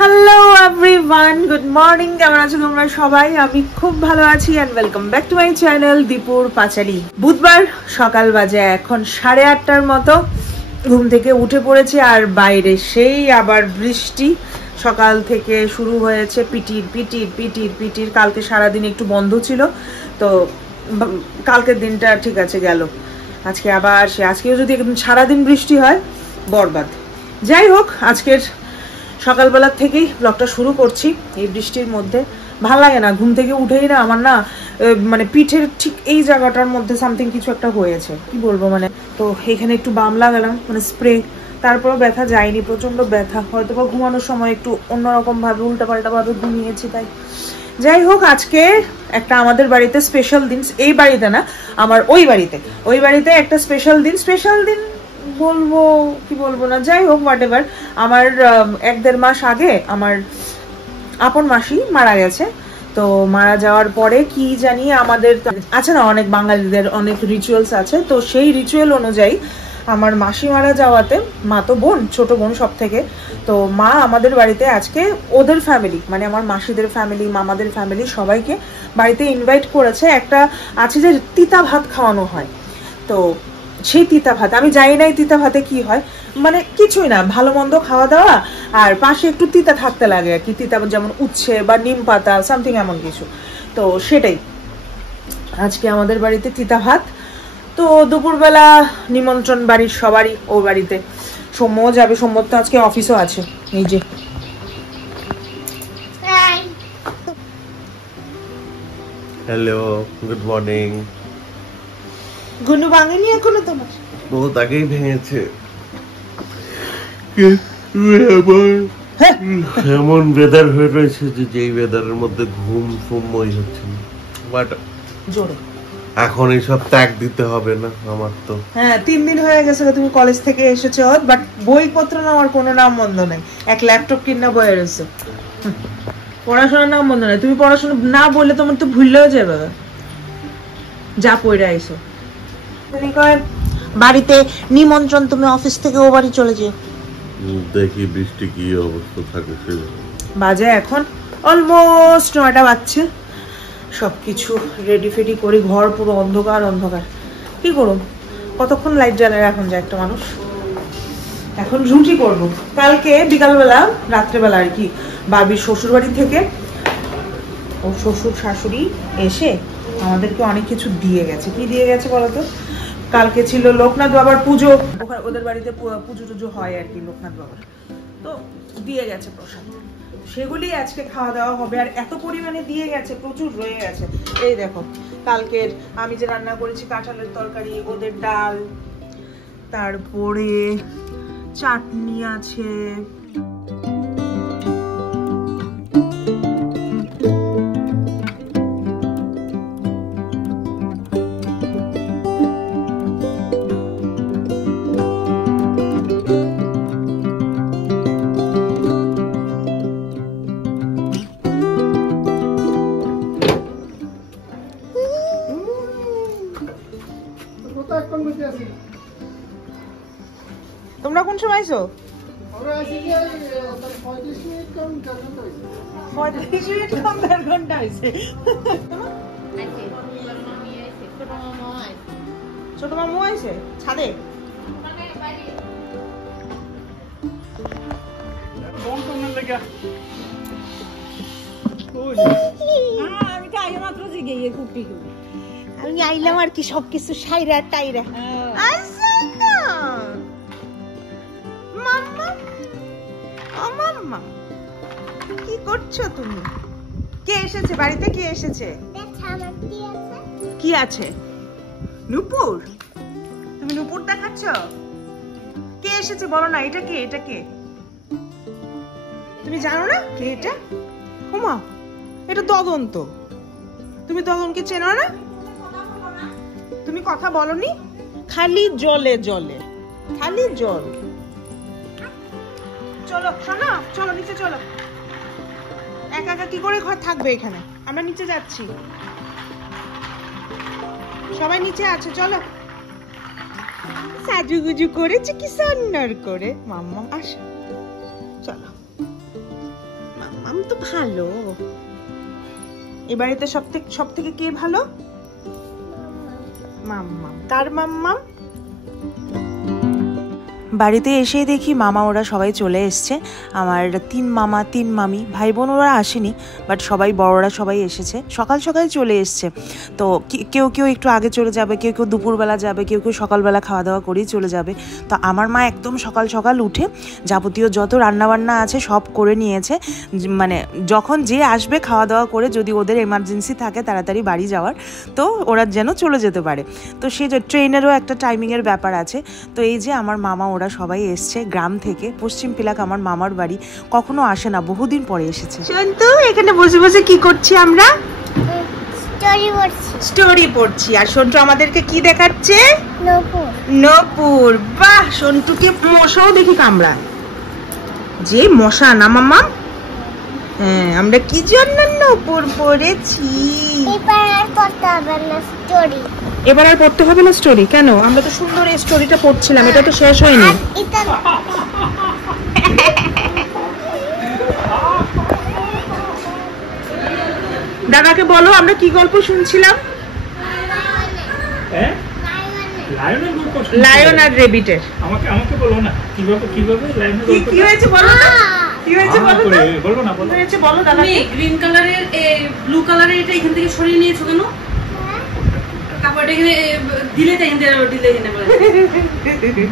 Hello everyone, good morning. কেমন আছো তোমরা সবাই? আমি খুব ভালো আছি and welcome back to my channel দীপুর পাঁচালী। বুধবার সকাল বাজে এখন 8:30টার মতো। ঘুম থেকে উঠে পড়েছি আর বাইরে সেই আবার বৃষ্টি সকাল থেকে শুরু হয়েছে। পিটির পিটির পিটির পিটির। কালকে সারাদিন একটু বন্ধ ছিল, তো কালকের দিনটা ঠিক আছে গেল। আজকে আবার আজকেও যদি সারাদিন বৃষ্টি হয় বরবাদ। যাই হোক, আজকের সকালবেলার থেকেই ব্লগটা শুরু করছি এই বৃষ্টির মধ্যে। ভাল লাগে না, ঘুম থেকে উঠেই না আমার না মানে পিঠের ঠিক এই জায়গাটার মধ্যে সামথিং কিছু একটা হয়েছে, কি বলবো মানে। তো এখানে একটু বাম লাগালাম, মানে স্প্রে, তারপরেও ব্যথা যায়নি, প্রচন্ড ব্যথা। হয়তো বা ঘুমানোর সময় একটু অন্যরকম ভাবে উল্টাপাল্টা ভাবে ঘুমিয়েছি তাই। যাই হোক, আজকে একটা আমাদের বাড়িতে স্পেশাল দিন। এই বাড়িতে না, আমার ওই বাড়িতে একটা স্পেশাল দিন বলবো কি বলবো না, যাই হোক হোয়াট এভার। আমার 1-1.5 মাস আগে আমার আপন মাসি মারা গেছে। তো মারা যাওয়ার পরে কি জানি আমাদের আছে না, অনেক বাঙালিদের অনেক রিচুয়ালস আছে। তো সেই রিচুয়াল অনুযায়ী আমার মাসি মারা যাওয়াতে, মা তো বোন, ছোট বোন সব থেকে, তো মা আমাদের বাড়িতে আজকে ওদের ফ্যামিলি মানে আমার মাসিদের ফ্যামিলি, মামাদের ফ্যামিলি সবাইকে বাড়িতে ইনভাইট করেছে। একটা আছে যে তিতা ভাত খাওয়ানো হয়। তো সেই তিতা ভাত, আমি জানি না এই তিতা ভাতে কি হয়, মানে কিছুই না, ভালো মন্দ খাওয়া দাওয়া আর পাশে একটু তিতা থাকতে লাগে আর কি। তিতা যেমন উচ্ছে বা নিম পাতা সামথিং এমন কিছু। তো সেটাই আজকে আমাদের বাড়িতে তিতা ভাত। তো দুপুরবেলা নিমন্ত্রণ বাড়ির সবারই ও বাড়িতে। সৌম্যও যাবে, সৌম্যর তো আজকে অফিসও আছে। এই যে হ্যালো, গুড মর্নিং। গুনু ভাঙেনি এখনো তোমার? বহুত আগেই ভেঙেছে। এমন ওয়েদার হয়ে রয়েছে যে যেই ওয়েদারের মধ্যে ঘুম ফুমই হচ্ছে না। বাট জোরে এখন এইসব ত্যাগ দিতে হবে না আমার তো। হ্যাঁ, 3 দিন হয়ে গেছে তুমি কলেজ থেকে এসেছো, বাট বইপত্র নেওয়ার কোনো নাম বন্ধ নাই। এক ল্যাপটপ কিনা বয়ে রয়েছে, পড়াশোনার নাম বন্ধ নাই। তুমি পড়াশোনা না বললে তোমার তো ভুললেও যাবে। যা পড়ে আইসো বাড়িতে নিমন্ত্রণ, তুমি অফিস থেকে ও বাড়ি চলে যেও। দেখি বৃষ্টি কি অবস্থা থাকে। বাজে এখন অলমোস্ট 9টা বাজছে। সবকিছু রেডি ফেডি করি, ঘর পুরো অন্ধকার অন্ধকার। কি করুন, কতক্ষণ লাইট জ্বালায় এখন যায় একটা মানুষ। এখন রুটি করব। কালকে বিকালবেলা রাত্রেবেলা আর কি বাবির শ্বশুর বাড়ি থেকে ও শ্বশুর শাশুড়ি এসে আমাদেরকে অনেক কিছু দিয়ে গেছে। কি দিয়ে গেছে বলতো? কালকে ছিল লোকনাথ বাবার পুজো, ওদের বাড়িতে পুজো টুজো হয় আর কি লোকনাথ বাবার। তো দিয়ে গেছে প্রসাদ, সেগুলি আজকে খাওয়া দাওয়া হবে। আর এত পরিমাণে দিয়ে গেছে, প্রচুর রয়ে গেছে। এই দেখো, কালকের আমি যে রান্না করেছি কাঁঠালের তরকারি, ওদের ডাল, তারপরে চাটনি আছে, তোমরা কোন সময় আইছো? 35 মিনিট কম 1.5 ঘন্টা হয়েছে। ছোট মামু আইছে ছাদে। আমি আইলাম আর কি সবকিছু সাইরা টাইরা। কি করছো তুমি? কে এসেছে বাড়িতে? কে এসেছে? কি আছে? নূপুর? তুমি নূপুর দেখাচ্ছ? কে এসেছে বলো না। এটা কে? এটা কে? তুমি জানো না কে এটা? ওমা, এটা দদন্ত। তুমি দদনকে চেনো না? তুমি কথা বলনি, খালি জলে জলে, খালি জল। চলো শোনো, চলো নিচে চলো। একা একা কি করে ঘর থাকবে এখানে? আমরা নিচে যাচ্ছি, সবাই নিচে আছে, চলো। সাজুগুজু করেছে কি সুন্দর করে। মাম্মা আসো, চলো। তো ভালো। এ বাড়িতে সব থেকে কে ভালো? মাম্মা। কার মাম্মা? বাড়িতে এসে দেখি মামা ওরা সবাই চলে এসছে। আমার 3 মামা 3 মামি, ভাই বোন ওরা আসেনি, বাট সবাই বড়রা সবাই এসেছে, সকাল সকাল চলে এসছে। তো কেউ একটু আগে চলে যাবে, কেউ দুপুরবেলা যাবে, কেউ সকালবেলা খাওয়া দাওয়া করেই চলে যাবে। তো আমার মা একদম সকাল সকাল উঠে যাবতীয় যত রান্নাবান্না আছে সব করে নিয়েছে, মানে যখন যে আসবে খাওয়া দাওয়া করে, যদি ওদের এমার্জেন্সি থাকে তাড়াতাড়ি বাড়ি যাওয়ার, তো ওরা যেন চলে যেতে পারে। তো সেই যে ট্রেনেরও একটা টাইমিংয়ের ব্যাপার আছে। তো এই যে আমার মামা ওরা সবাই এসছে গ্রাম থেকে, পশ্চিম পিলাক আমার মামার বাড়ি, কখনো আসে না, বহুদিন পরে এসেছে। সন্তু, এখানে বসে বসে কি করছি আমরা? স্টোরি পড়ছি। আর সন্টু আমাদেরকে কি দেখাচ্ছে? নপুর। বাহ, সন্টুকে মশাও দেখি কামড়া, যে মশা না মামা। হ্যাঁ, আমরা কি জন্য নপুর পড়েছি? এবার আর পড়তে হবে না স্টোরি। কেন? আমরা তো সুন্দর এই স্টোরিটা পড়ছিলাম, এটা তো শেষ হয়নি। দাদাকে বলো আমরা কি গল্প শুনছিলাম? লায়ন আর রেবিটের। আমাকে বলো না কিভাবে লায়নের গল্প কি হয়েছে বলো না। কি হয়েছে বলো না। বলবো না, বলো। হয়েছে বলো দাদা। তুমি গ্রিন কালারের ব্লু কালারের এটা এখান থেকে সরিয়ে নিয়েছো কেন? কাপড়টা এখানে দিলে তাই এখান থেকে দিলে এখানে বলে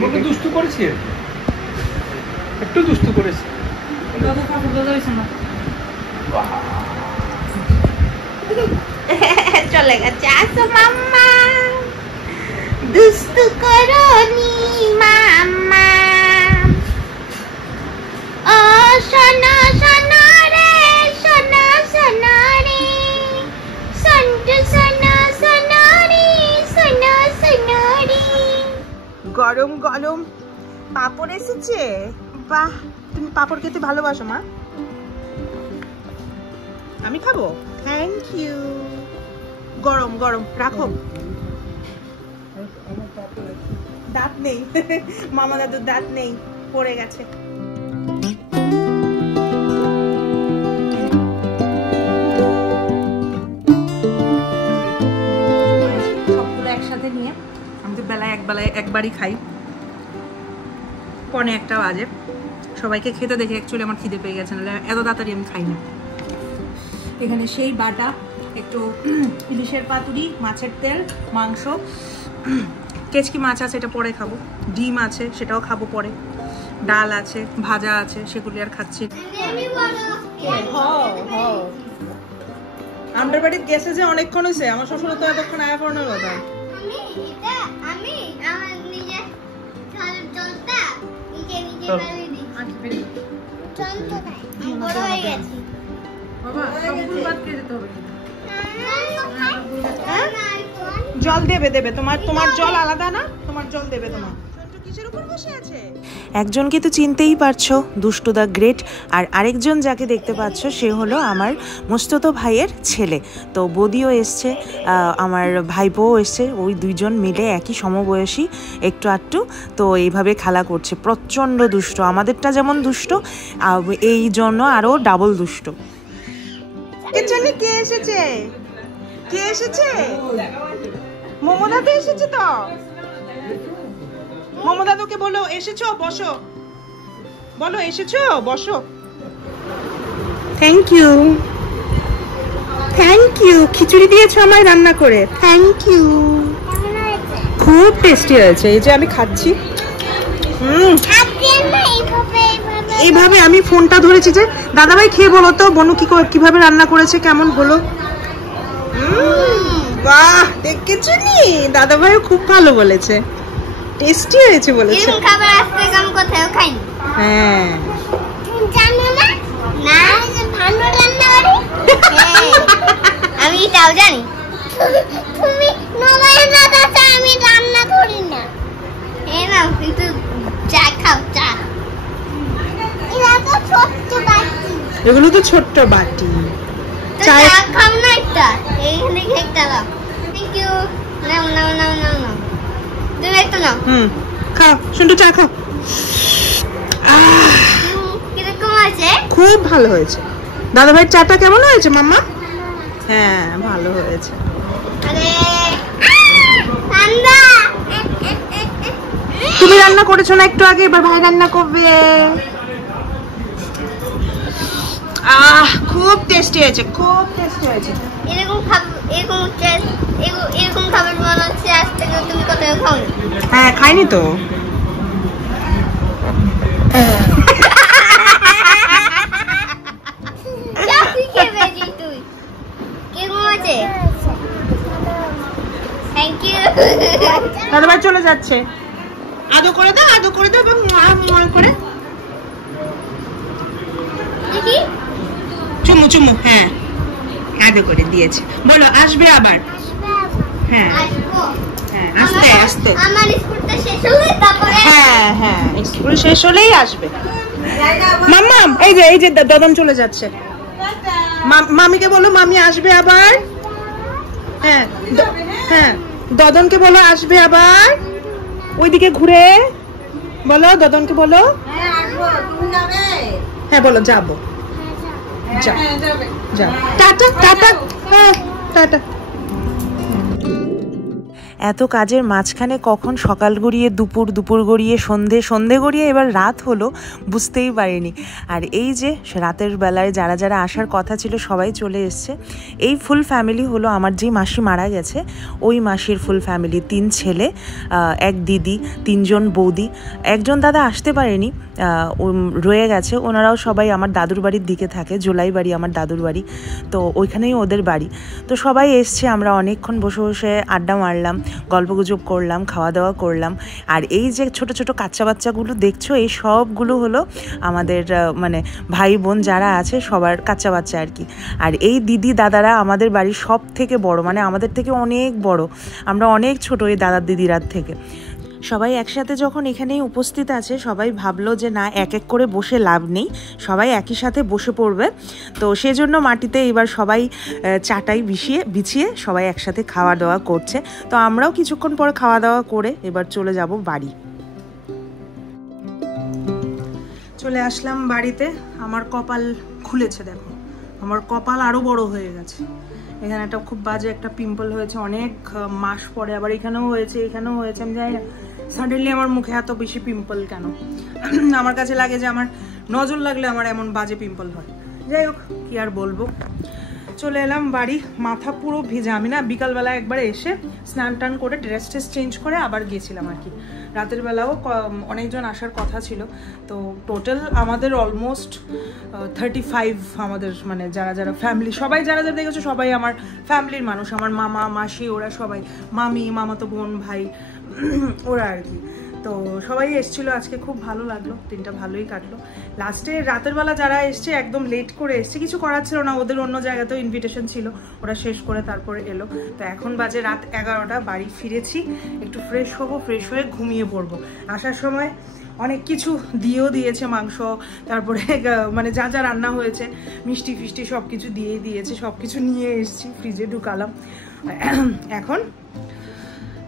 একটু দুষ্টু করেছি, একটু দুষ্টু করেছি। বাবু কাপড় দাদা হইছে না। চলে গেছে। আসো মাম্মা, দুষ্টু করনি মাম্মা। ও সোনা সোনা রে, সোনা সোনা রে, সন্টু সোনা সোনা রে, সোনা সোনা রে। গরম গরম পাপড় এসেছে। বাহ, তুমি পাপড় খেতে ভালোবাসো মা? আমি খাবো? Thank you. গরম গরম রাখো। দাঁত নেই, মামা দাদুর দাঁত নেই, পড়ে গেছে। সবগুলো একসাথে নিয়ে আমি তো বেলায় একবারই খাই, 1:45 বাজে। সবাইকে খেতে দেখে অ্যাকচুয়ালি আমার খিদে পেয়ে গেছে, নাহলে এত তাড়াতাড়ি আমি খাই না। এখানে সেই বাটা, একটু ইলিশের পাতুরি, মাছের তেল, মাংস, কেচকি মাছ আছে, এটা পরে খাবো। ডিম আছে, সেটাও খাবো পরে। ডাল আছে, ভাজা আছে, সেগুলি আর খাচ্ছি। আমার বাড়ির গেছে যে অনেকক্ষণ হয়েছে, আমার শ্বশুর তো এতক্ষণ আয়া পড়ানোর কথা। জল দেবে তোমার জল আলাদা না, তোমার জল দেবে তোমার। একজনকে তো চিনতেই পারছো, দুষ্টু দা গ্রেট। আর আরেকজন যাকে দেখতে পাচ্ছ সে হলো আমার মোস্ততো ভাইয়ের ছেলে। তো বদিও এসছে, আমার ভাইপোও এসছে, ওই দুইজন মিলে একই সমবয়সী, একটু আধটু। তো এইভাবে খেলা করছে, প্রচণ্ড দুষ্ট। আমাদেরটা যেমন দুষ্ট, এই জন্য আরও ডাবল দুষ্ট। কে এসেছে? কে এসেছে? মোমো দাদু এসেছে তো। মোমো দাদুকে বলো এসেছো, বসো। বলো এসেছো, বসো। Thank you, thank you. খিচুড়ি দিয়েছো আমায় রান্না করে, থ্যাংক ইউ। খুব টেস্টি হয়েছে, এই যে আমি খাচ্ছি। এইভাবে আমি ফোনটা ধরেছি যে দাদাভাই খেয়ে বলো তো বনু কিভাবে রান্না করেছে, কেমন হলো? বাহ, দেখেছো নি, দাদাভাইও খুব ভালো বলেছে, টেস্টি হয়েছে বলেছে। এরকম খাবার আজকে আমি কোথাও খাইনি। হ্যাঁ, তুমি জানো না? না, ভালো রান্না করি আমি, এটাও জানি। তুমি নবাই না দাদা, আমি রান্না করি না। এই নাও কিন্তু চা খাও, চা। এগুলো তো ছোট্ট বাটি, এগুলো তো ছোট্ট বাটি। চা খাও না একটা, এইখানে একটা দাও। Thank you. নাও নাও নাও নাও নাও, তুমি একটা নাও। খাও, শুনতো চা খাও। কিরকম আছে? খুব ভালো হয়েছে। দাদা ভাই চাটা কেমন হয়েছে মাম্মা? হ্যাঁ ভালো হয়েছে। তুমি রান্না করেছো না একটু আগে, এবার ভাই রান্না করবে। খুব টেস্টি হয়েছে, খুব টেস্টি হয়েছে। এরকম খাবার বানাচ্ছে আজ থেকে তুমি কোথাও খাও? হ্যাঁ খাইনি তো। দাদা ভাই চলে যাচ্ছে, আদো করে দাও, আদো করে দাও এবং করে চুমু চুমু। হ্যাঁ আদো করে দিয়েছে, বলো আসবে আবার। হ্যাঁ হ্যাঁ আস্তে আস্তে। আমার স্কুলটা শেষ হলে তারপরে হ্যাঁ হ্যাঁ স্কুল শেষ হলেই আসবে। মাম্মা এই যে দদন চলে যাচ্ছে, মামিকে বলো মামি আসবে আবার। হ্যাঁ হ্যাঁ দদনকে বলো আসবে আবার, ওইদিকে ঘুরে বলো, দদনকে বলো। হ্যাঁ বলো যাবো, যাও টাটা টাটা। হ্যাঁ টাটা। এত কাজের মাঝখানে কখন সকাল গড়িয়ে দুপুর, দুপুর গড়িয়ে সন্ধে, সন্ধে গড়িয়ে এবার রাত হলো বুঝতেই পারিনি। আর এই যে রাতের বেলায় যারা যারা আসার কথা ছিল সবাই চলে এসছে। এই ফুল ফ্যামিলি হলো আমার যেই মাসি মারা গেছে ওই মাসির ফুল ফ্যামিলি, 3 ছেলে, এক দিদি, 3 জন বৌদি, একজন দাদা আসতে পারেনি, রয়ে গেছে। ওনারাও সবাই আমার দাদুর বাড়ির দিকে থাকে, জোলাই বাড়ি আমার দাদুর বাড়ি, তো ওইখানেই ওদের বাড়ি। তো সবাই এসছে, আমরা অনেকক্ষণ বসে বসে আড্ডা মারলাম, গল্পগুজব করলাম, খাওয়া দাওয়া করলাম। আর এই যে ছোট ছোট বাচ্চা বাচ্চাগুলো দেখছো, এই সবগুলো হলো আমাদের মানে ভাই বোন যারা আছে সবার বাচ্চা বাচ্চা আর কি। আর এই দিদি দাদারা আমাদের বাড়ির সব থেকে বড়, মানে আমাদের থেকে অনেক বড়, আমরা অনেক ছোট এই দাদার দিদিরার থেকে। সবাই একসাথে যখন এখানেই উপস্থিত আছে, সবাই ভাবলো যে না এক এক করে বসে লাভ নেই, সবাই একই সাথে বসে পড়বে। তো সেজন্য মাটিতে এবার সবাই চাটাই বিছিয়ে সবাই একসাথে খাওয়া দাওয়া করছে। তো আমরাও কিছুক্ষণ পর খাওয়া দাওয়া করে এবার চলে যাব বাড়ি। চলে আসলাম বাড়িতে। আমার কপাল খুলেছে, দেখো আমার কপাল আরও বড় হয়ে গেছে। এখানে একটা খুব বাজে একটা পিম্পল হয়েছে অনেক মাস পরে, আবার এখানেও হয়েছে, এখানেও হয়েছে। আমি জানি না সাডেনলি আমার মুখে এত বেশি পিম্পল কেন। আমার কাছে লাগে যে আমার নজর লাগলে আমার এমন বাজে পিম্পল হয়। যাই হোক কি আর বলবো। চলে এলাম বাড়ি, মাথা পুরো ভেজা। আমি না বিকালবেলা একবার এসে স্নান টান করে ড্রেস চেঞ্জ করে আবার গেছিলাম আর কি। রাতের বেলাও অনেকজন আসার কথা ছিল। তো টোটাল আমাদের অলমোস্ট 35 আমাদের, মানে যারা যারা ফ্যামিলি, সবাই যারা যারা দেখেছো সবাই আমার ফ্যামিলির মানুষ, আমার মামা মাসি ওরা সবাই, মামি, মামাতো বোন, ভাই ওরা আর কি। তো সবাই এসেছিলো আজকে, খুব ভালো লাগলো, দিনটা ভালোই কাটলো। লাস্টে রাতের বেলা যারা এসছে একদম লেট করে এসছে, কিছু করার ছিল না, ওদের অন্য জায়গাতেও ইনভিটেশন ছিল, ওরা শেষ করে তারপরে এলো। তো এখন বাজে রাত 11টা, বাড়ি ফিরেছি, একটু ফ্রেশ হবো, ফ্রেশ হয়ে ঘুমিয়ে পড়বো। আসার সময় অনেক কিছু দিয়েও দিয়েছে, মাংস, তারপরে মানে যা যা রান্না হয়েছে, মিষ্টি ফিষ্টি সব কিছু দিয়েই দিয়েছে, সব কিছু নিয়ে এসেছি, ফ্রিজে ঢুকালাম। এখন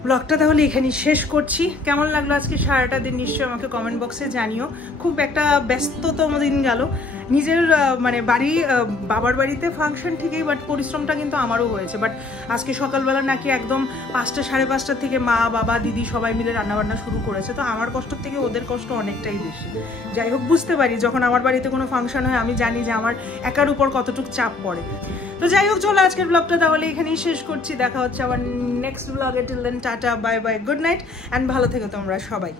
ব্লগটা তাহলে এখানেই শেষ করছি। কেমন লাগলো আজকে সারাটা দিন নিশ্চয়ই আমাকে কমেন্ট বক্সে জানিও। খুব একটা ব্যস্ততম দিন গেল, নিজের মানে বাড়ি, বাবার বাড়িতে ফাংশন ঠিকই, বাট পরিশ্রমটা কিন্তু আমারও হয়েছে। বাট আজকে সকালবেলা নাকি একদম 5টা, 5:30 থেকে মা, বাবা, দিদি সবাই মিলে রান্নাবান্না শুরু করেছে। তো আমার কষ্টর থেকে ওদের কষ্ট অনেকটাই বেশি। যাই হোক বুঝতে পারি, যখন আমার বাড়িতে কোনো ফাংশন হয় আমি জানি যে আমার একার উপর কতটুকু চাপ পড়ে। তো যাই হোক চলো আজকের ব্লগটা তাহলে এখানেই শেষ করছি। দেখা হচ্ছে আবার নেক্সট ব্লগে। Till then tata, bye bye, good night and ভালো থেকো তোমরা সবাই।